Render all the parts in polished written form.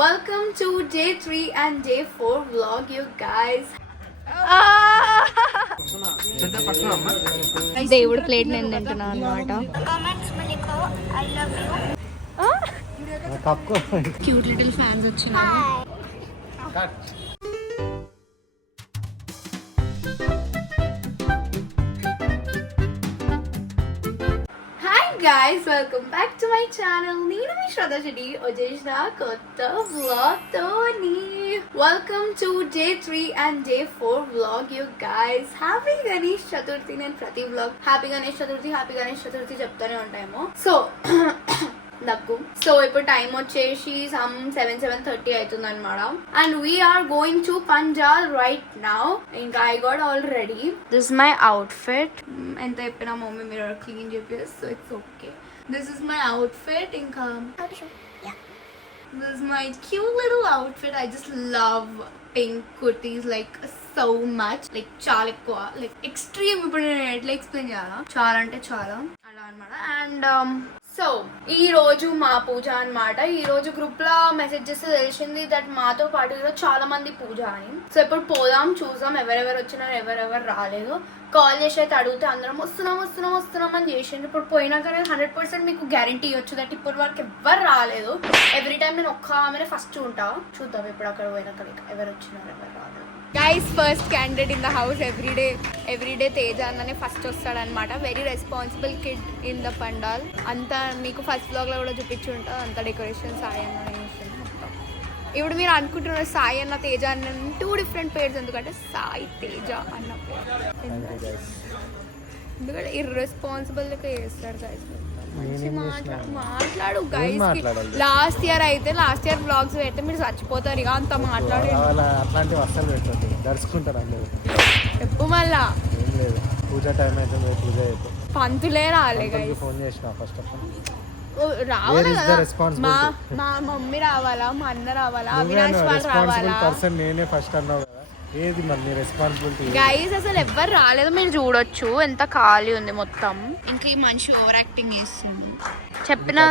Welcome to day 3 and day 4 vlog, you guys. దేవుడు plate నేను తింటున్నా అన్నమాట. క్యూట్ లిటిల్ ఫ్యాన్స్ వచ్చినారు. Guys, welcome back to my channel. నేను మీ శ్రద్ధ చెడి వచ్చేసిన కొత్త vlog తోని. Welcome to day 3 and day 4 vlog, you guys. Happy Ganesh Chaturthi. నేను ప్రతి vlog హ్యాపీ గణేష్ చతుర్థి చెప్తానే ఉంటాయేమో. దగ్గు. సో ఇప్పుడు టైం వచ్చేసి సమ్ 7:30 అవుతుంది అనమాట. And we're going to pandal right now. ఇంకా I got all ready. This my outfit. ఎంత చెప్పినా మమ్మీ మీరు క్లీన్ చెప్పేసి, so it's okay. This is my outfit. ఇంకా this is my cute little outfit. I just love pink kurtis like so much, like చాలా ఎక్కువ, like extreme. ఇప్పుడు నేను ఎట్లా ఎక్స్ప్లెయిన్ చేయాలా, చాలా అంటే చాలా అలా అనమాట. అండ్ సో ఈ రోజు మా పూజ అనమాట. ఈ రోజు గ్రూప్ లో మెసేజ్ చేస్తే తెలిసింది దట్ మాతో పాటు ఈరోజు చాలా మంది పూజ అని. సో ఇప్పుడు పోదాం, చూద్దాం ఎవరెవరు వచ్చినారు ఎవరెవరు రాలేదు. కాల్ చేసి అయితే అడిగితే అందరం వస్తున్నాం అని చేసిండు. ఇప్పుడు పోయినాక 100% మీకు గ్యారంటీ ఇవ్వచ్చు దట్ ఇప్పుడు వరకు ఎవరు రాలేదు. ఎవ్రీ టైం నేను ఒక్క ఆమెనే ఫస్ట్ ఉంటా. చూద్దాం ఇప్పుడు అక్కడ పోయినాక ఎవరు వచ్చినారు ఎవరు రాలేదు. Guys first candidate in the house. Everyday Teja అన్ననే ఫస్ట్ వస్తాడనమాట. Very responsible kid in the pandal. అంతా మీకు ఫస్ట్ బ్లాగ్ లో కూడా చూపించుంటా. అంత డెకరేషన్ సాయి అన్న చేస్తుంది మొత్తం. ఇప్పుడు మీరు అనుకుంటున్నారు సాయి అన్న తేజ అన్న 2 డిఫరెంట్ పేర్స్. ఎందుకంటే సాయి తేజ అన్న పేరు ఎందుకంటే ఇర్రెస్పాన్సిబుల్ గా చేస్తారు గైస్. మాట్లాడు గైస్. లాస్ట్ ఇయర్ బ్లాగ్స్ పెడితే మీరు చచ్చిపోతారు ఇక అంత మాట్లాడే. చెప్పు మళ్ళా. పంతులే రాలే గైస్. రావాలి కదా. మా మమ్మీ రావాలా, మా అన్న రావాలా, అవినాష్ వాళ్ళు రావాలా. గైస్ అసలు ఎవ్వరు రాలేదు. మీరు చూడొచ్చు ఎంత ఖాళీ ఉంది మొత్తం. ఇంకా ఈ మనిషి ఓవర్ యాక్టింగ్ చేస్తుంది. చెప్పినా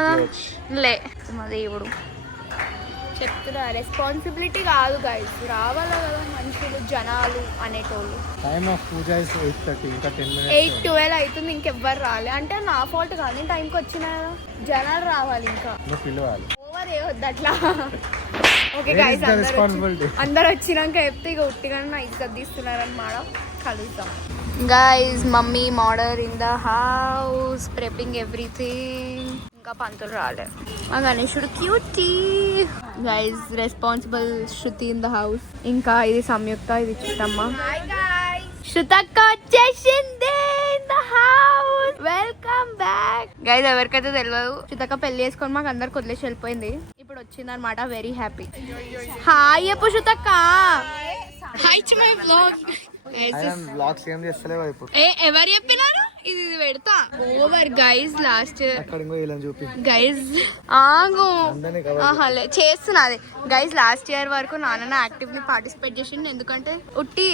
లే మా దేవుడు చెప్తున్నా. రెస్పాన్సిబిలిటీ కాదు గైస్, రావాలా కదా మనుషులు జనాలు అనేటోళ్ళు. 8-12 అవుతుంది ఇంకెవ్వరు రాలే. అంటే నా ఫాల్ట్ కాదు, నేను టైంకి వచ్చిన జనాలు రావాలి. ఇంకా ఓవర్ ఏవద్దు అట్లా. ఓకే గైస్, అందరు వచ్చినాక చెప్తే ఇక ఉట్టిగానే నా ఇజ్జత్ తీస్తున్నారు అన్నమాట. కలుద్దాం guys. Mummy mother in the house prepping everything. ఇంకా పంతులు రాలేదు. మా గణేశుడు cutie guys. Responsible Shruti in the house. ఇంకా ఇది సంయుక్త, ఇది చిట్టమ్మ. శృతక్క వచ్చేసింది in the house. Welcome back guys. ఎవరికైతే తెలియదు, శృతక్క పెళ్లి చేసుకొని మాకు అందరికి వదిలేసి వెళ్ళిపోయింది. ఇప్పుడు వచ్చింది అనమాట. Very happy. హాయ్ చెప్పు శృతక్క. Hi to my vlog. ఎవరు చెప్పినారు ఇది పెడతా ఓవర్ గైస్. లాస్ట్ గైస్ ఆగు చేస్తున్నది గైస్. లాస్ట్ ఇయర్ వరకు నాన్న యాక్టివ్లీ పార్టిసిపేట్ చేసిండు. ఎందుకంటే ఉట్టి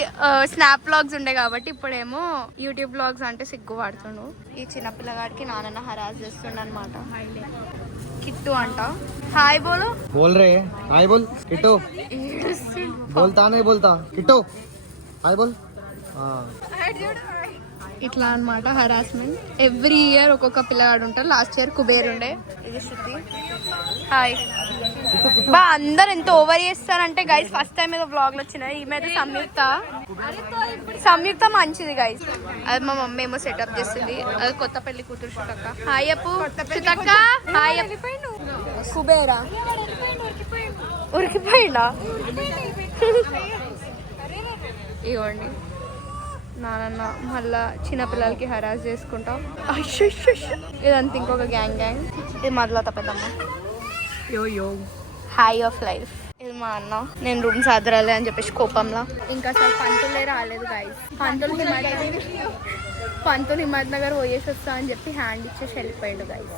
స్నాప్ వ్లాగ్స్ ఉండే కాబట్టి. ఇప్పుడేమో యూట్యూబ్ వ్లాగ్స్ అంటే సిగ్గు పడుతుండు. ఈ చిన్నపిల్లగాడికి నాన్న హరాస్ చేస్తుండ అనమాట. కిట్టు అంట. హాయ్ బోలో. बोल रहे हैं हाय बोल किट्टू. बोलता नहीं बोलता किट्टू हाय बोल. ఇట్లా అనమాట హరాస్మెంట్. ఎవ్రీ ఇయర్ ఒక్కొక్క పిల్లగాడు ఉంటారు. లాస్ట్ ఇయర్ కుబేర్ ఉండే. ఇది శృతి. హాయ్ బా. అందరు ఎంత ఓవర్ చేస్తారంటే గైస్. ఫస్ట్ టైం ఏదో వ్లాగ్ లో వచ్చినాయి. ఈమె సంయుక్త మంచిది గైస్. అది మా మమ్మీ ఏమో సెటప్ చేస్తుంది. అది కొత్త పెళ్లి కూతురు శృతక్క. హాయ్ అప్పు. శృతక్క హాయ్. కుబేరా ఉరికిపోయిందా? ఇవ్వండి నాన్న మళ్ళా చిన్నపిల్లలకి హరాస్ చేసుకుంటాం. ఇదంతా ఇంకొక గ్యాంగ్. ఇది మొదలవుతా పెద్దమ్మ. High of life. ఇది మా అన్న. నేను రూమ్ సదరాలి అని చెప్పేసి కోపంలో. ఇంకా అసలు పంతులే రాలేదు గైస్. పంతులు హిమాయత్ నగర్ పోయేసి వస్తా అని చెప్పి హ్యాండ్ ఇచ్చేసి వెళ్ళిపోయాడు గైస్.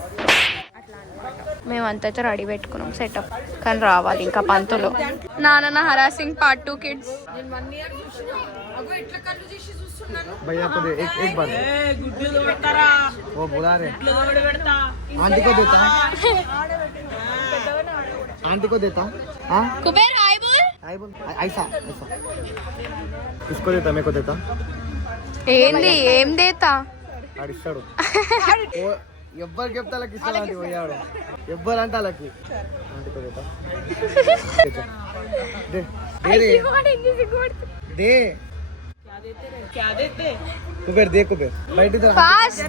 అట్లా అనమాట. మేమంతా అయితే రెడీ పెట్టుకున్నాం సెటప్. కానీ రావాలి ఇంకా పంతులు. నాన్న హరాసింగ్ పార్ట్ 2 కిడ్స్. भैया को दे एक बार वो बुला रहे आंटी को देता आंटी को देता हाँ కుబేర్ హాయ్ బోల్ आई बोल ऐसा ऐसा इसको देता मेरे को देता ఏంది ఏం దేతా ఆడిస్తాడు ఎవ్వరికి చెప్తా వాళ్ళకి ఇస్తాడు పోయాడు ఎవ్వరు అంటే వాళ్ళకి ఆంటీకో దేతా దే దే దే कुबेर दे कुबेर बैठ इधर ఫాస్ట్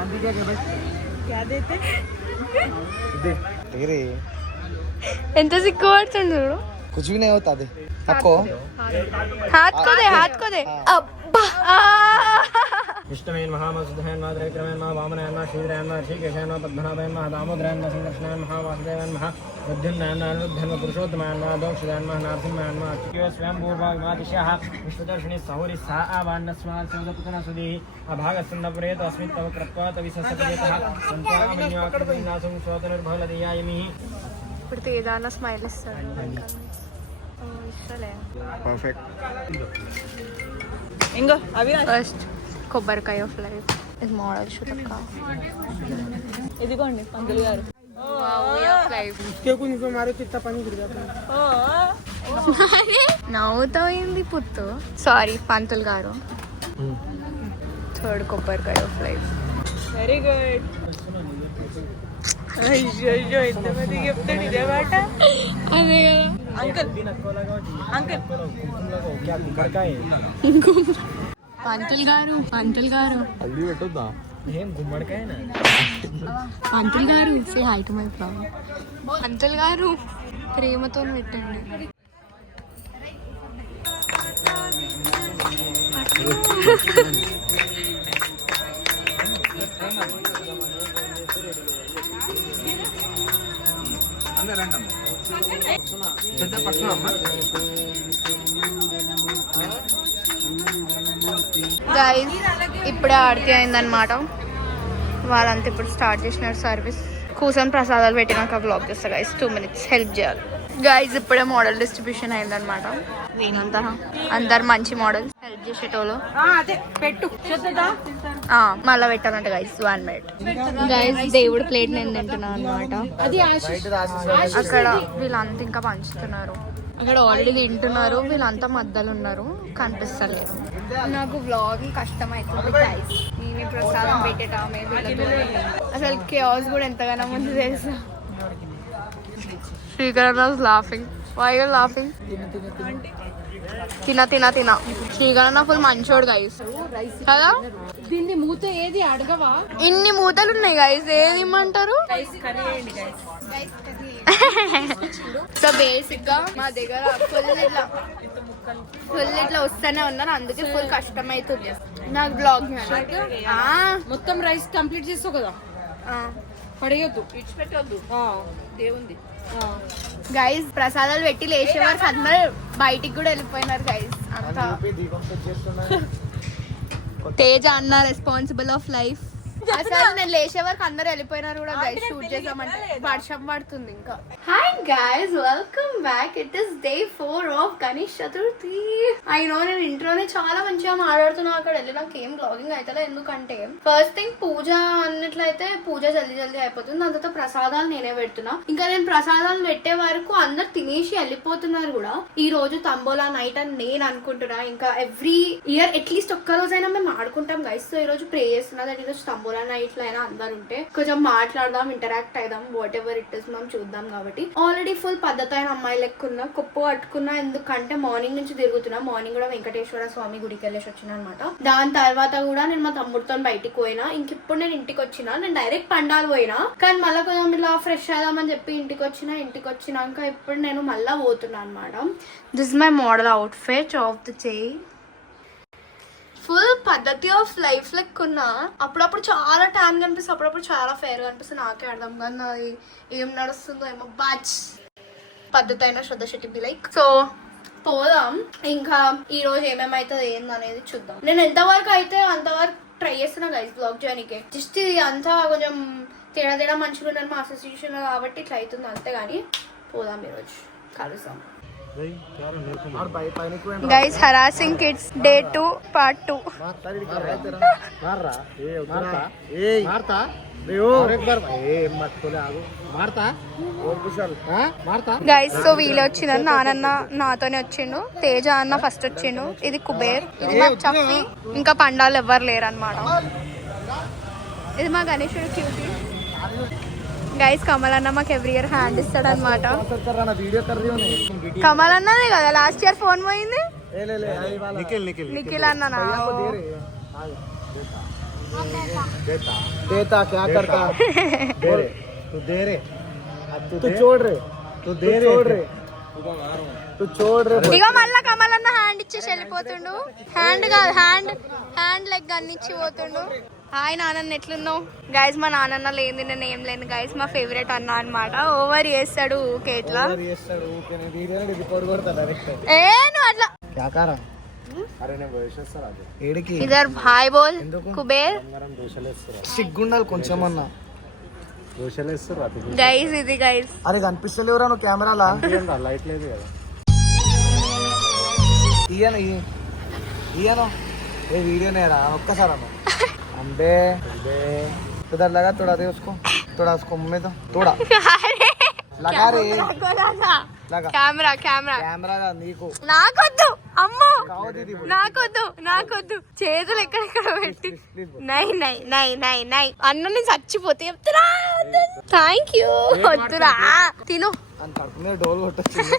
आंटी क्या देते दे दे रे ఎంత సిగ్గు పడుతుండు कुछ भी नहीं होता दे आपको హాత్ కో దే అబ్బా विष्णुवेन महामसुधेन माद्रविक्रमेन महा वामनेन महा शीघ्रेन महा ऋषिकेशेन महा पद्मनाभेन महा दामोदरेन महा संकर्षणेन महा वासुदेवेन महा बुद्धिर्नयन अनिरुद्धेन महा पुरुषोत्तमेन महा दोक्षदेन महा नारसिंहेन महा अच्युतेन स्वयंभूर्भाग मातिशः विष्णुदर्शिनी सहुरि सा आवान्नस्मात् सौदपुतना सुधीः अभागस्सन्नपुरेत अस्मित् तव कृत्वा तविसस्सपदेतः सन्त्वामन्योऽकृतिन्नासं स्वतनुर्भवलदीयायमिः ఇప్పుడు తేజాన స్మైల్ ఇస్తాడు परफेक्ट ఫస్ట్ కొబ్బరికాయ ఆఫ్ లైఫ్ ఇది మోడల్ షూట్ ఇదిగోండి పంతులు గారు నవ్వుతాయింది పుత్తు సారీ పంతులు గారు థర్డ్ కొబ్బరికాయ ఆఫ్ లైఫ్ వెరీ గుడ్ అయ్యో ఎంతమంది చెప్తాడు ఇదే మాట అదే అంకుల్ అంకుల్ పంతులు గారు हल्दी పెట్టొద్దా ఏం గుమ్మడికాయనా పంతులు గారు say hi to my flower పంతులు గారు ప్రేమతో పెట్టండి గైస్ ఇప్పుడే ఆరతి అయిందనమాట వాళ్ళంతా ఇప్పుడు స్టార్ట్ చేసినారు సర్వీస్ కూర్చొని ప్రసాదాలు పెట్టినాక బ్లాగ్ చేస్తా గైస్ 2 minutes హెల్ప్ చేయాలి గైస్ ఇప్పుడే మోడల్ డిస్ట్రిబ్యూషన్ అయిందనమాట వీణంతా అందరు మంచి మోడల్ హెల్ప్ చేసేటోళ్ళు అదే పెట్టు చూద్దా మళ్ళీ పెట్టాలంట గైస్ 1 minute గైస్ దేవుడు ప్లేట్ నేను తింటున్నా అనమాట అది అక్కడ వీళ్ళంతా ఇంకా పంచుతున్నారు అక్కడ ఆల్రెడీ తింటున్నారు వీళ్ళంతా మధ్యలో ఉన్నారు కనిపిస్తలేదు నాకు వ్లాగ్ కష్టం అవుతుంది గైస్ నేను ప్రసాదం పెట్టేటామే అసలు కేఆస్ కూడా ఎంతగానో ముందు తెలుసా Srikaran was laughing why you laughing తిన శ్రీకరణ ఫుల్ మంచోడు గైస్ కదా దీన్ని మూత ఏది అడగవా ఇన్ని మూతలు ఉన్నాయి గైస్ ఏది ఇమ్మంటారు సో బేసిక్ గా మా దగ్గర ఫుల్ ఇట్లా వస్తూనే ఉన్నాను అందుకే ఫుల్ కష్టం అవుతుంది నాకు బ్లాగ్ మొత్తం రైస్ కంప్లీట్ చేస్తావు కదా పడేయొద్దు ఇచ్చిపెట్టొద్దు దేవుంది గైస్ ప్రసాదాలు పెట్టి లేచే వరకు అందరు బయటికి కూడా వెళ్ళిపోయినారు గైస్ అంతా తేజ అన్న రెస్పాన్సిబుల్ ఆఫ్ లైఫ్ అసలు నేను లేచే వరకు అందరు వెళ్ళిపోయినారు కూడా గైస్ షూట్ చేసామంటే వర్షం పడుతుంది ఇంకా hi guys welcome back it is day 4 of Ganesh Chaturthi I know నేను ఇంట్లోనే చాలా మంచిగా మాట్లాడుతున్నా అక్కడ వెళ్ళి నాకు ఏం బ్లాగింగ్ అవుతుందో ఎందుకంటే ఫస్ట్ థింగ్ పూజ అన్నట్లయితే పూజ జల్దీ అయిపోతుంది దాని తర్వాత ప్రసాదాలు నేనే పెడుతున్నా ఇంకా నేను ప్రసాదాలు పెట్టే వరకు అందరు తినేసి వెళ్ళిపోతున్నారు కూడా ఈ రోజు తంబోలా నైట్ అని నేను అనుకుంటున్నా ఇంకా ఎవ్రీ ఇయర్ అట్లీస్ట్ ఒక్క రోజైనా మేము ఆడుకుంటాం గైస్ సో ఈ రోజు ప్రే చేస్తున్నా దట్ ఈరోజు తంబోలా నైట్ లో అయినా అందరు ఉంటే కొంచెం మాట్లాడదాం ఇంటరాక్ట్ అయిదాం వాట్ ఎవర్ ఇట్ ఇస్ మనం చూద్దాం కాబట్టి ఆల్రెడీ ఫుల్ పద్ధతి అయిన అమ్మాయి లెక్కున్నా కొప్పు కట్టుకున్నా ఎందుకంటే మార్నింగ్ నుంచి తిరుగుతున్నా మార్నింగ్ కూడా వెంకటేశ్వర స్వామి గుడికి వెళ్ళేసి వచ్చిన అనమాట దాని తర్వాత కూడా నేను మా తమ్ముడితో బయటికి పోయినా ఇంకిప్పుడు నేను ఇంటికి వచ్చినా నేను డైరెక్ట్ పండాలు పోయినా కానీ మళ్ళీ కొంచెం ఇలా ఫ్రెష్ అవుదామని చెప్పి ఇంటికి వచ్చినాక ఇప్పుడు నేను మళ్ళా పోతున్నా అనమాట this my model outfit of the day full పద్ధతి ఆఫ్ లైఫ్ లెక్కున్నా అప్పుడప్పుడు చాలా ట్యాన్ కనిపిస్తుంది అప్పుడప్పుడు చాలా ఫెయిర్ కనిపిస్తుంది నాకే అర్థం కానీ అది ఏం నడుస్తుందో ఏమో బ్యాచ్ పద్ధతి అయినా శ్రద్ధ శెట్టి బి లైక్ సో పోదాం ఇంకా ఈ రోజు ఏమేమైతుంది ఏందనేది చూద్దాం నేను ఎంతవరకు అయితే అంతవరకు ట్రై చేస్తున్నా గైస్ బ్లాగ్ చేయడానికి జస్ట్ ఇది అంతా కొంచెం తేడా మనుషులు ఉన్నారు మా అసోసియేషన్ కాబట్టి ఇట్లా అవుతుంది అంతేగాని పోదాం ఈరోజు కలుసాం guys harassing kids day 2 part 2 guys so వీళ్ళు వచ్చిందని నానన్న నాతోనే వచ్చిండు, తేజ అన్న ఫస్ట్ వచ్చిండు, ఇది కుబేర్, ఇది మా చప్పి, ఇంకా పండాలు ఎవ్వరు లేరు అనమాట. ఇది మా గణేశుడు క్యూటీ. గైస్ కమల్ అన్న మాకు ఎవ్రీ ఇయర్ హ్యాండ్ ఇస్తాడు అనమాట. కమల్ అన్నదే కదా లాస్ట్ ఇయర్ ఫోన్ పోయింది, నిఖిల్ అన్న. देता क्या करता तू दे रे तू छोड़ रे तू दे रे तू छोड़ रे. ఇక మళ్ళా కమల్ అన్న హ్యాండ్ ఇచ్చేసి వెళ్ళిపోతుండు. హ్యాండ్ కాదు హ్యాండ్ లెగ్ అన్నిచ్చి పోతుండు. హాయ్ నాన్న ఎట్లున్నావు? గైస్ మా నాన్న లేని నేను ఏం లేను గైస్, మా ఫేవరెట్ అన్న అనమాట. ఓవర్ చేస్తాడు ఊకే ఇట్లా. ఏ నువ్వు అట్లా ఇదర్ హాయ్ బోల్ కుబేర్. సిగ్గుండాలి కొంచెం అన్నా గైస్ ఇది గైస్. అరే కనిపిస్తలేవురా నువ్వు కెమెరాలా? లైట్ లేదు కదా. ఇయను ఏ వీడియో నేరా ఒక్కసారి అన్న అంబే उधर लगा थोड़ा दे उसको थोड़ा उसको मुंह में तो थोड़ा लगा रे लगा కెమెరా कैमरा నీకు నాకొద్దు అమ్మో కావు దీది నాకొద్దు చేతులు ఎక్కడెక్కడ పెట్టి నై నై నై నై నై అన్న నేను చచ్చిపోతే చెప్తురా. థ్యాంక్ యూ వద్దురా తిను. అని పడుకునే డోల్ కొట్టొచ్చింది.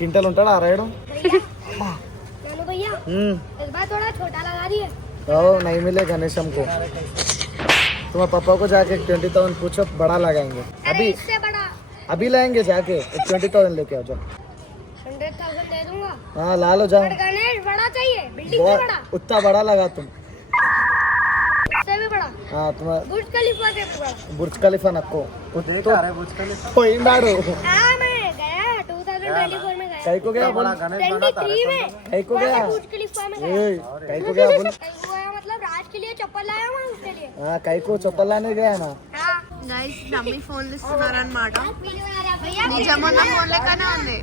కింటలు ఉంటాడా అరాయడం? नहीं मिले गणेश हमको. तुम्हारे पापा को जाके 20,000 पूछो, बड़ा लगाएंगे. अभी लाएंगे जाके 20,000 लेके आओ. जाओ 100,000 दे दूंगा. हाँ ला लो जाओ. गणेश बड़ा चाहिए, बिल्डिंग से बड़ा, उतना बड़ा लगा तुम. उससे भी बड़ा. हाँ तुम्हारा बुर्ज खलीफा से बड़ा. बुर्ज खलीफा नक्को कोई नाड़ो मैं गया 2024 में गया. कहीं को गया बोला 23 में कहीं को गया बुर्ज खलीफा में गया. कहीं को गया बोल. मतलब राज के लिए चप्पल लाया मैं उसके लिए. हाँ कहीं को चप्पल लाने गया ना. గైస్ డమ్మీ ఫోన్లు ఇస్తున్నారు అనమాట. నిజమన్న ఫోన్ లెక్కనే ఉంది.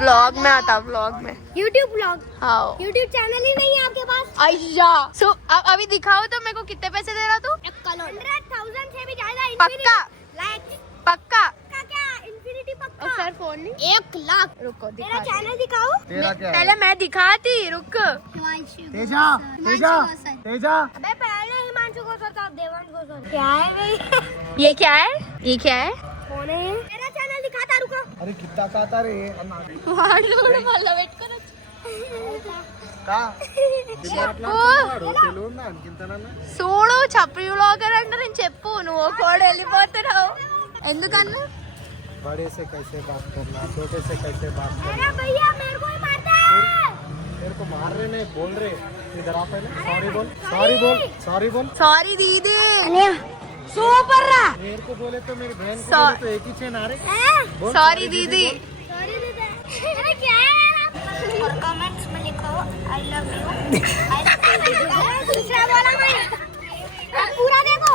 व्लॉग में आता, व्लॉग में YouTube व्लॉग. हाँ YouTube चैनल ही नहीं है आपके पास? अय्या सो अभी दिखाओ तो मेरे को कितने पैसे दे रहा तू? 100,000 से भी ज्यादा. पक्का पक्का क्या इन्फिनिटी पक्का? सर फोन नहीं 1 लाख. रुको तेरा चैनल दिखाओ. तेरा क्या पहले मैं दिखाती. रुक तेजा तेजा तेजा. अबे पहले हिमांशु को सोचा देवांश को सोचा. क्या है भाई? ये क्या है? कौन है? तेरा चैनल दिखाता. रुको अरे कितना कहता रे వాళ్ళు కూడా మళ్ళీ పెట్టుకొని का చూడు చప్పి వ్లాగర్ అంటే నేను చెప్పు, నువ్వు కూడా వెళ్ళిపోతున్నావు ఎందుకన్నా? बड़े से कैसे बात करना, छोटे से कैसे बात करना. अरे भैया मेरे को ही मारता है. मेरे को मार रहे नहीं बोल रहे. इधर आ पहले सॉरी बोल. सॉरी दीदी. సూపర్ రా. मेरे को बोले तो मेरी बहन को बोले तो एक ही चेन आ रहे. सॉरी दीदी. अरे क्या है और कमेंट्स में लिखो आई लव यू. दूसरा वाला मैं पूरा देखो.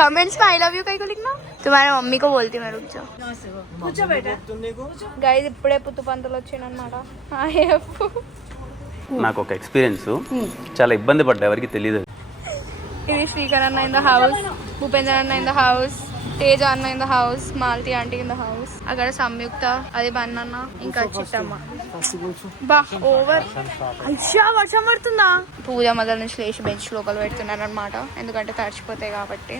कमेंट्स में आई लव यू कहीं को लिखना. तुम्हारे मम्मी को बोलती मैं. रुक जाओ కూర్చో బేటా. గైస్ ఇప్పుడే పుత్తు పంతులు వచ్చానమాట. నాకు ఒక ఎక్స్పీరియన్స్ చాలా ఇబ్బంది పడ్డా, ఎవరికి తెలియదు. ఇది శ్రీకర్ అన్న ఇన్ ద హౌస్, భూపేంద్ర అన్న ఇన్ ద హౌస్, తేజ అన్న in the house, Malathi aunty in the house, అక్కడ సంయుక్త, అది బన్నన్న, ఇంకా చిట్టమ్మ. బా ఓవర్. అయ్యా వర్షం పడుతుందా? పూజ మొదల నుంచి లేచి బెంచ్ లోపల పెడుతున్నారు అనమాట, ఎందుకంటే తడిచిపోతాయి కాబట్టి.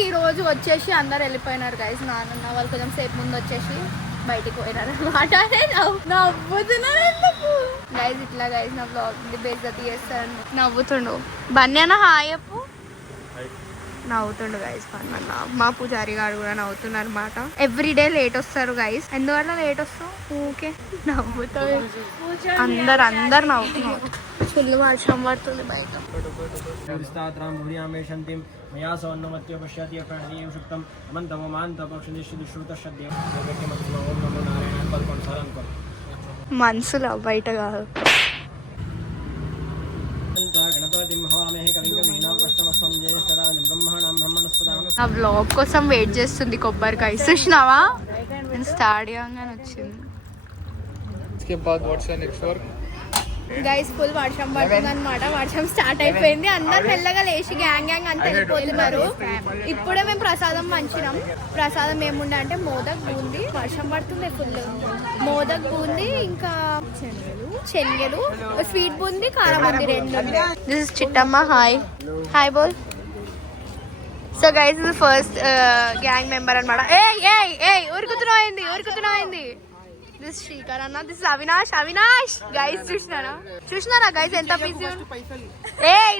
ఈ రోజు వచ్చేసి అందరు వెళ్ళిపోయినారు గైస్. నాన్న వాళ్ళు కొంచెం సేపు ముందు వచ్చేసి బయటికి పోయినారు అనమాట. నవ్వుతున్నారు గైస్. ఇట్లా గైస్ నా బ్లాగ్ బేజతి చేస్తాను. నవ్వుతుండు బన్యాన హాయ్ చెప్పు. నవ్వుతుండు గైస్ బన్నన్న. మా పూజారి గారు కూడా నవ్వుతున్నారు అనమాట. ఎవ్రీడే లేట్ వస్తారు గైస్. ఎందువల్ల లేట్ వస్తావు? ఊకే నవ్వుతావు. అందరు నవ్వుతున్నారు. ఫుల్ వర్షం పడుతుంది బయట. మనసులో బయట కాదు. నా బ్లాగ్ కోసం వెయిట్ చేస్తుంది కొబ్బరికాయ. చూసినావా నేను స్టార్ట్ చేయగానే వచ్చింది. इसके बाद what's your next work? Guys full వర్షం పడుతుంది అనమాట. వర్షం స్టార్ట్ అయిపోయింది. అందరు మెల్లగా లేచి గ్యాంగ్ అంతా వెళ్ళిపోతున్నారు. ఇప్పుడే మేము ప్రసాదం పంచినాం. ప్రసాదం ఏముండే అంటే మోదక్ బూంది. వర్షం పడుతుంది ఫుల్. మోదక్ బూంది ఇంకా శనగలు, స్వీట్ బూంది, కారం బూంది రెండు. This is Chittamma. Hi hi బోల్. సో గైస్ ఇది ఫస్ట్ గ్యాంగ్ మెంబర్ అనమాట. ఉరుకుతున్నాయింది. దిస్ శ్రీకర్ అన్న, దిస్ అవినాష్. గైస్ చూసినారా గైస్ ఎంత బిజీ.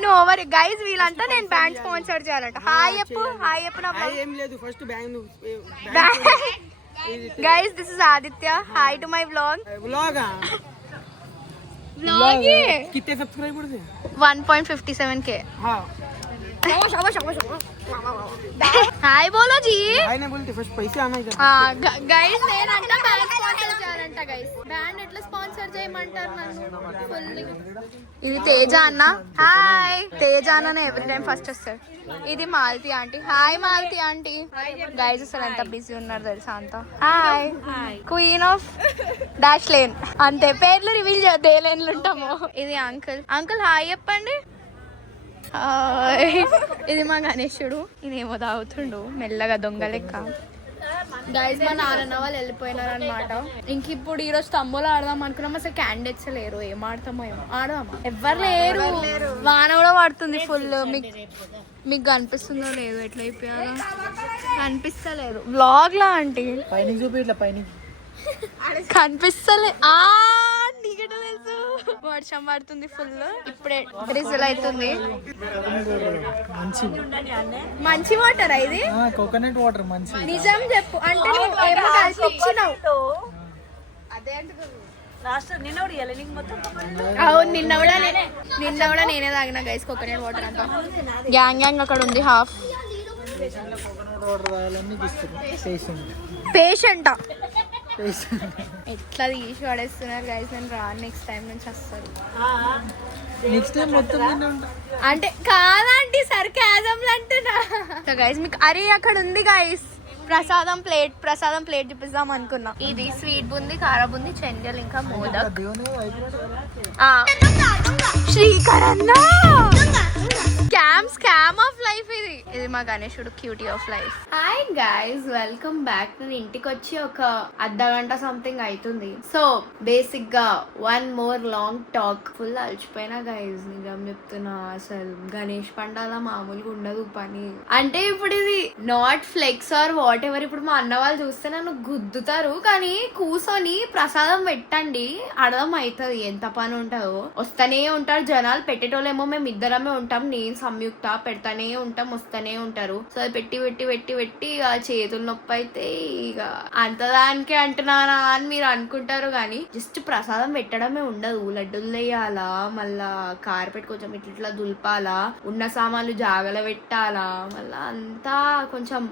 నువ్వు ఓవర్ గైస్. వీళ్ళంతా నేను బ్యాండ్ స్పాన్సర్ చేయాలంట. హాయ్ చెప్పు నా guys. This is Aditya. Hi to my vlog. कितने सब्सक्राइबर थे? 1.57K. హాయ్ బోలో జీ. हाय नहीं बोलते फर्स्ट पैसे आना इधर. గైస్ నేనంట బ్యాండ్ స్పాన్సర్ చేయాలంట గైస్. బ్యాండ్ ఎట్లా స్పాన్సర్ చేయమంటారు నన్ను ఫుల్. ఇది తేజ అన్న. హాయ్ తేజ అన్ననే ఎవ్రీ టైం ఫస్ట్ వస్తాడు. ఇది Malathi aunty. Hi Malathi aunty. Guys అసలు ఎంత బిజీ ఉన్నారు తెలుసా అంతా. Hi queen of dash lane. అంతే పేర్లు రివీల్ చేద్దాం ఏ లేన్లు ఉంటామో. ఇది అంకుల్ హాయ్ చెప్పండి. ఇది మా గణేశుడు. ఇదేమో తాగుతుండు మెల్లగా దొంగ లెక్క. గైస్ మా నాన్న వాళ్ళు వెళ్ళిపోయినారు అనమాట. ఇంక ఇప్పుడు ఈ రోజు తంబోలో ఆడదాం అనుకున్నాం. అసలు క్యాండిడేట్స్ లేరు. ఏం ఆడతామో ఆడదామా. ఎవ్వరు లేరు. వాన కూడా పడుతుంది ఫుల్. మీకు కనిపిస్తుందో లేదో ఎట్లా అయిపోయాలో కనిపిస్తలేదు వ్లాగ్ లా ఆంటీ. పైన చూపి ఇట్లా పైన కనిపిస్తలే. నీకు తెలుసు వర్షం పడుతుంది ఫుల్. ఇప్పుడే రిజల్ అవుతుంది. మంచి వాటర్ ఇది. కోకోనట్ వాటర్ మంచి. నిజం చెప్పు అంటే నువ్వు ఏమో కలిసి ఇచ్చినావు. అవును నిన్న కూడా నేనే తాగిన గైస్ కోకోనట్ వాటర్ అంతా. గ్యాంగ్ అక్కడ ఉంది హాఫ్. పేషెంటా ఎట్లా తీసి పడేస్తున్నారు గైస్. నేను రాను నెక్స్ట్ టైం నుంచి వస్తారు. నెక్స్ట్ టైం మొత్తం అంటే కాదండి సర్కాజంలు అంటున్నా. సో గైస్ మీకు అరే అక్కడ ఉంది గైస్ ప్రసాదం ప్లేట్ చూపిస్తాం అనుకున్నా. ఇది స్వీట్ బుంది, కార బుంది, చెంజల్ ఇంకా మోదక్. శ్రీకర్ అన్న స్కామ్ ఆఫ్ లైఫ్ ఇది మా గణేశుడు cutie of life. Hi guys welcome back. నేను ఇంటికి వచ్చి ఒక అర్ధగంట సంథింగ్ అవుతుంది. సో బేసిక్ గా one more long talk. Full అలసిపోయినా గైస్ నిజం చెప్తున్నా. అసలు గణేష్ పండాల మామూలుగా ఉండదు పని. అంటే ఇప్పుడు ఇది not flex or whatever. ఇప్పుడు మా అన్న వాళ్ళు చూస్తే నన్ను గుద్దుతారు. కానీ కూర్చొని ప్రసాదం పెట్టండి అర్థం అవుతుంది ఎంత పని ఉంటుందో. వస్తూనే ఉంటారు జనాలు. పెట్టేటోళ్ళేమో మేము ఇద్దరమే ఉంటాం. నేను సంయుక్త పెడతానే ఉంటాం. వస్తూనే ఉంటారు. సో అది పెట్టి పెట్టి పెట్టి పెట్టి ఇక చేతులు నొప్పి అయితే ఇక అంతదానికే అంటున్నానా అని మీరు అనుకుంటారు. కానీ జస్ట్ ప్రసాదం పెట్టడమే ఉండదు. లడ్డూలు వేయాలా, మళ్ళా కారు పెట్టి కొంచెం ఇట్లా దుల్పాలా, ఉన్న సామాన్లు జాగల పెట్టాలా, మళ్ళా అంతా కొంచెం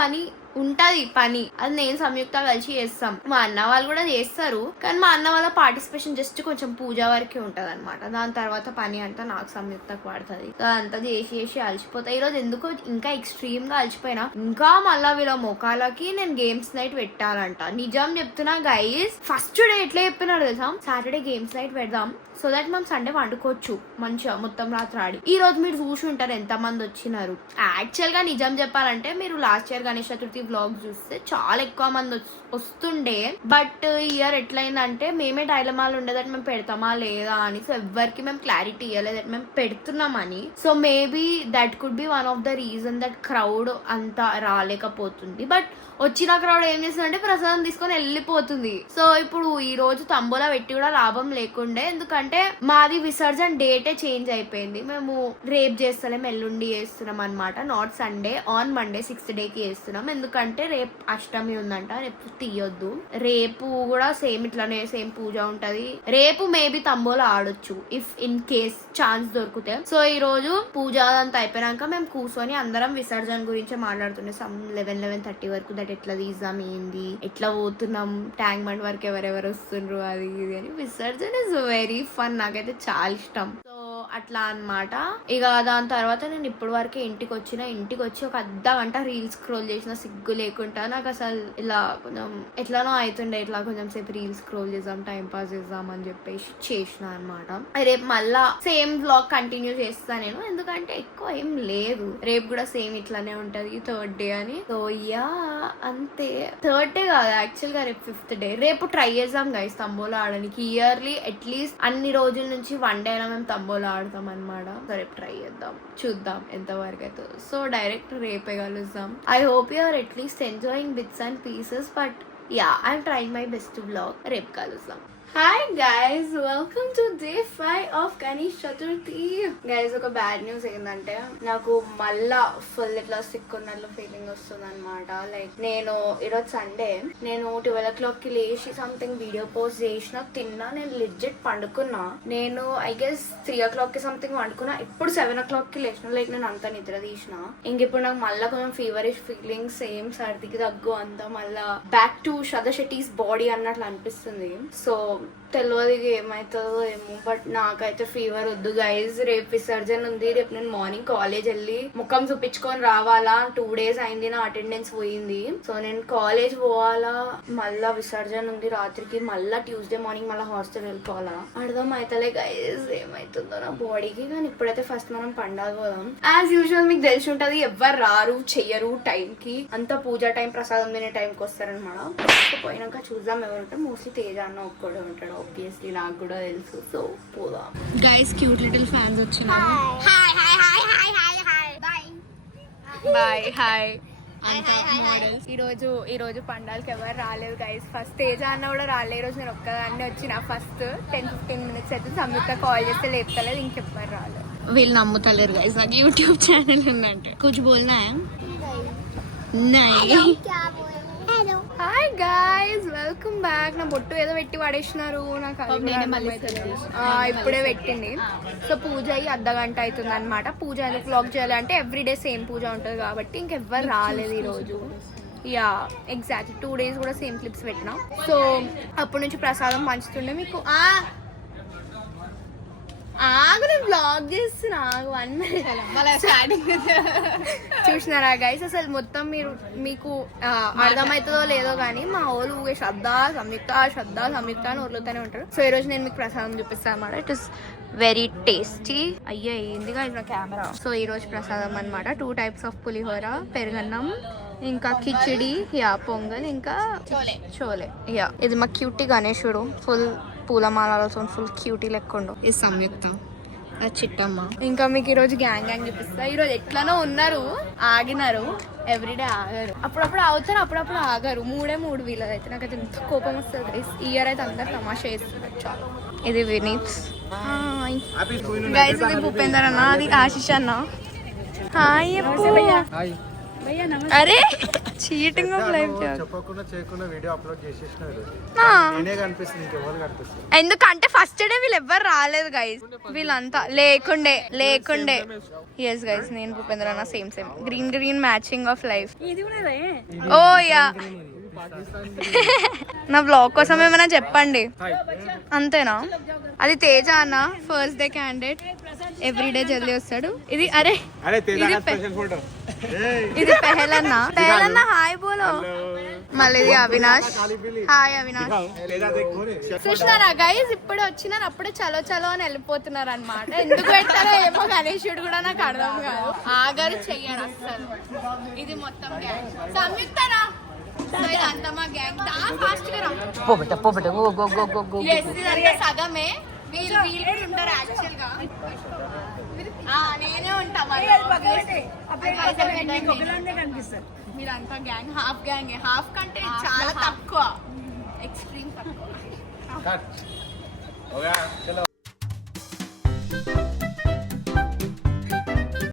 పని ఉంటది పని. అది నేను సంయుక్త కలిసి చేస్తాం. మా అన్న వాళ్ళు కూడా చేస్తారు. కానీ మా అన్న వాళ్ళ పార్టిసిపేషన్ జస్ట్ కొంచెం పూజ వరకే ఉంటది అనమాట. దాని తర్వాత పని అంతా నాకు సంయుక్తకు పడుతుంది. అదంతా చేసి అలసిపోతా. ఈ రోజు ఎందుకో ఇంకా ఎక్స్ట్రీమ్ గా అలసిపోయినా. ఇంకా మళ్ళా వీళ్ళ మొఖాలకి నేను గేమ్స్ నైట్ పెట్టాలంట. నిజం చెప్తున్నా గైస్. ఫస్ట్ డే ఎట్లా చెప్పినారు తెలుసా, సాటర్డే గేమ్స్ నైట్ పెడదాం సో దట్ మనం సండే వండుకోవచ్చు మంచిగా మొత్తం రాత్రి ఆడి. ఈ రోజు మీరు చూసి ఉంటారు ఎంత మంది వచ్చినారు. యాక్చువల్ గా నిజం చెప్పాలంటే మీరు last year Ganesh Chaturthi vlog చూస్తే చాలా ఎక్కువ మంది వస్తుండే. బట్ ఇయర్ ఎట్లయిందంటే మేమే డైలమాలు ఉండేదట్ మేము పెడతామా లేదా అని. సో ఎవరికి మేము క్లారిటీ ఇవ్వలేదు మేము పెడుతున్నామని. So maybe that could be one of the reason that crowd అంతా రాలేకపోతుంది. బట్ వచ్చిన క్రౌడ్ ఏం చేస్తుందంటే ప్రసాదం తీసుకొని వెళ్ళిపోతుంది. సో ఇప్పుడు ఈ రోజు తంబోలా పెట్టి కూడా లాభం లేకుండే. ఎందుకంటే మాది విసర్జన్ డేటే చేంజ్ అయిపోయింది. మేము రేపు చేస్తలేం, ఎల్లుండి చేస్తున్నాం అనమాట. Not Sunday, on Monday 6th డేకి చేస్తున్నాం. ఎందుకంటే రేపు అష్టమి ఉందంట, రేపు తీయొద్దు. రేపు కూడా సేమ్ ఇట్లానే సేమ్ పూజ ఉంటది. రేపు మేబీ తంబోలా ఆడొచ్చు ఇఫ్ ఇన్ కేస్ ఛాన్స్ దొరికితే. సో ఈ రోజు పూజ అంతా అయిపోయాక మేము కూర్చొని అందరం విసర్జన్ గురించి మాట్లాడుతుండే. 11-11:30 వరకు ఎట్లా తీద్దాం, ఏంది, ఎట్లా పోతున్నాం, ట్యాంక్ బండ్ వరకు ఎవరెవరు వస్తుండ్రు, అది ఇది అని. Visarjan is very fun. నాకైతే చాలా ఇష్టం. సో అట్లా అన్నమాట. ఇక దాని తర్వాత నేను ఇప్పటి వరకే ఇంటికి వచ్చి ఒక అర్ధ గంట రీల్స్ స్క్రోల్ చేసిన సిగ్గు లేకుండా. నాకు అసలు ఇలా కొంచెం ఎట్లానో అవుతుండే, ఇట్లా కొంచెం సేపు రీల్స్ స్క్రోల్ చేద్దాం, టైం పాస్ చేద్దాం అని చెప్పేసి చేసిన అనమాట. రేపు మళ్ళా సేమ్ వ్లాగ్ కంటిన్యూ చేస్తా నేను, ఎందుకంటే ఎక్కువ ఏం లేదు. రేపు కూడా సేమ్ ఇట్లానే ఉంటది, 3rd డే అని. సో యా అంతే. 3rd డే కాదు యాక్చువల్ గా, రేపు 5th డే. రేపు ట్రై చేద్దాం గైస్ తంబోలా ఆడడానికి. ఇయర్లీ అట్లీస్ట్ అన్ని రోజుల నుంచి 1 డే అయినా మేము తంబోలా ఆడతాం అనమాట. సో రేపు ట్రై చేద్దాం, చూద్దాం ఎంతవరకు అయితే. సో డైరెక్ట్ రేపే కలుద్దాం. I hope you are at least enjoying bits and pieces, but yeah I'm trying my best to vlog. రేపు కలుద్దాం. Hi guys, welcome to day 5 of Ganesh Chaturthi. Guys ఒక బ్యాడ్ న్యూస్ ఏంటంటే నాకు మళ్ళా ఫుల్ ఇట్లా సిక్ ఉన్నట్లు ఫీలింగ్ వస్తుంది అనమాట. లైక్ నేను ఈరోజు సండే, నేను 12 o'clock కి లేచి సంథింగ్ వీడియో పోస్ట్ చేసిన, తిన్నా, నేను లిజిట్ పండుకున్నా. నేను ఐ గెస్ 3 o'clock కి సంథింగ్ పండుకున్నా. ఇప్పుడు 7 o'clock కి లేచిన. లైక్ నేను అంతా నిద్ర తీసిన. ఇంకిప్పుడు నాకు మళ్ళీ కొంచెం ఫీవరిష్ ఫీలింగ్, సేమ్ సర్దికి దగ్గు అంతా మళ్ళా back to Shraddha Shetty's body అన్నట్లు అనిపిస్తుంది. సో తెలియదు ఏమవుతుందో ఏమో, బట్ నాకైతే ఫీవర్ వద్దు గైజ్. రేపు విసర్జన ఉంది. రేపు నేను మార్నింగ్ కాలేజ్ వెళ్ళి ముఖం చూపించుకొని రావాలా. 2 days అయింది నా అటెండెన్స్ పోయింది. సో నేను కాలేజ్ పోవాలా, మళ్ళా విసర్జన ఉంది రాత్రికి, మళ్ళా ట్యూస్డే మార్నింగ్ మళ్ళీ హాస్టల్ వెళ్ళిపోవాలా. అర్థం అవుతలే గైజ్ ఏమవుతుందో నా బాడీకి. కానీ ఇప్పుడైతే ఫస్ట్ మనం పండగ పోదాం. యాజ్ యూజువల్ మీకు తెలిసి ఉంటది, ఎవ్వరు రారు చెయ్యరు టైం కి. అంతా పూజా టైం, ప్రసాదం తినే టైంకి వస్తారనమాట. పోయినాక చూద్దాం ఎవరు ఉంటారు. మోస్ట్లీ తేజ అన్న ఒక్కడే ఉంటాడు ఆబ్వియస్లీ, నాకు కూడా తెలుసు. సో పోదాం గైస్. క్యూట్ లిటిల్ ఫ్యాన్స్ వచ్చినారు. Bye hi. ఈ రోజు పండాలకి ఎవరు రాలేదు గైస్. ఫస్ట్ తేజ అన్న కూడా రాలేదు. ఈ రోజు నేను ఒక్కదాన్ని వచ్చిన. ఫస్ట్ 10-15 minutes అయితే సంయుక్త కాల్ చేస్తే లేపుతలేదు, ఇంకెవ్వరు రాలేదు. వీళ్ళు నమ్ముతలేరు గైస్, నాకు యూట్యూబ్ ఛానల్ ఉందంటే. కుछ बोलना है? नहीं. Hi guys, welcome back. నా బొట్టు ఏదో పెట్టి పడేసినారు, నాకు ఇప్పుడే పెట్టింది. సో పూజ అయ్యి అర్ధ గంట అవుతుంది అనమాట. పూజ ఎందుకు వ్లాగ్ చేయాలంటే ఎవ్రీడే సేమ్ పూజ ఉంటుంది కాబట్టి ఇంకెవ్వరు రాలేదు ఈ రోజు. యా ఎగ్జాక్ట్ 2 days కూడా సేమ్ క్లిప్స్ పెట్టినా. సో అప్పటి నుంచి ప్రసాదం పంచుతుండే మీకు. నేను బ్లాగ్ చేస్తున్నా 1 minute చూసినారా గైస్? అసలు మొత్తం మీకు అర్థమవుతుందో లేదో కానీ మా వాళ్ళు ఊగే శ్రద్ధ సంయుక్త అని వదులుతూనే ఉంటారు. సో ఈ రోజు నేను మీకు ప్రసాదం చూపిస్తాను అనమాట. It is very tasty. అయ్యా ఏంది గైస్ నా కెమెరా. సో ఈ రోజు ప్రసాదం అనమాట. 2 types ఆఫ్ పులిహోర, పెరుగన్నం, ఇంకా కిచిడి, యా పొంగల్, ఇంకా చోలే. యా ఇది మా క్యూటీ గణేశుడు, ఫుల్ పూలమాలతో ఫుల్ క్యూటీ లెక్కుండు. ఇది సంయుక్త, చిట్టమ్మ. ఇంకా మీకు ఈరోజు గ్యాంగ్ చూపిస్తా. ఈరోజు ఎట్లనో ఉన్నారు, ఆగినారు. ఎవ్రీడే ఆగారు, అప్పుడప్పుడు ఆగుతారు, అప్పుడప్పుడు ఆగారు. 3 వీళ్ళదైతే నాకైతే ఎంత కోపం వస్తుంది. ఈ ఇయర్ అయితే అందరు తమాషా చేస్తున్నారు చాలా. ఇది వినీత్ గైస్, ఇది భూపేందర్ అన్న, అది ఆశిష్ అన్న. హాయ్. అరే చీటింగ్ ఆఫ్ లైఫ్ చెప్పకుండా చేయకుండా వీడియో అప్లోడ్ చేసేసిన. ఎందుకంటే ఫస్ట్ డే వీళ్ళు ఎవ్వరు రాలేదు గైస్. వీళ్ళంతా లేకుండే. ఎస్ గైస్, నేను భూపేంద్ర అన్న same green matching of life. Oh yeah, నా బ్లాగ్ కోసం ఏమైనా చెప్పండి. అంతేనా? అది తేజ అన్న, ఫస్ట్ డే క్యాండిడేట్, ఎవ్రీడే జల్దీ వస్తాడు. ఇది ఇది పెహలన్న. హాయ్ బోలో. మళ్ళీ ఇది అవినాష్. హాయ్ అవినాష్. చూసినారా గైస్, ఇప్పుడు వచ్చినారు, అప్పుడే చలో అని వెళ్ళిపోతున్నారు అనమాట. ఎందుకు పెట్టారో ఏమో గణేశుడు కూడా నాకు అర్థం కాదు. ఆగారు చెయ్యరు అస్సలు. ఇది మొత్తం గ్యాంగ్. సంయుక్తరా ఇదంతా మా గ్యాంగ్. ఫాస్ట్ గా సగమే వీళ్ళు కూడా ఉంటారు యాక్చువల్ గా. నేనే ఉంటా. మీరంతా గ్యాంగ్, హాఫ్ గ్యాంగ్. హాఫ్ కంటే చాలా తక్కువ, ఎక్స్ట్రీమ్ తక్కువ.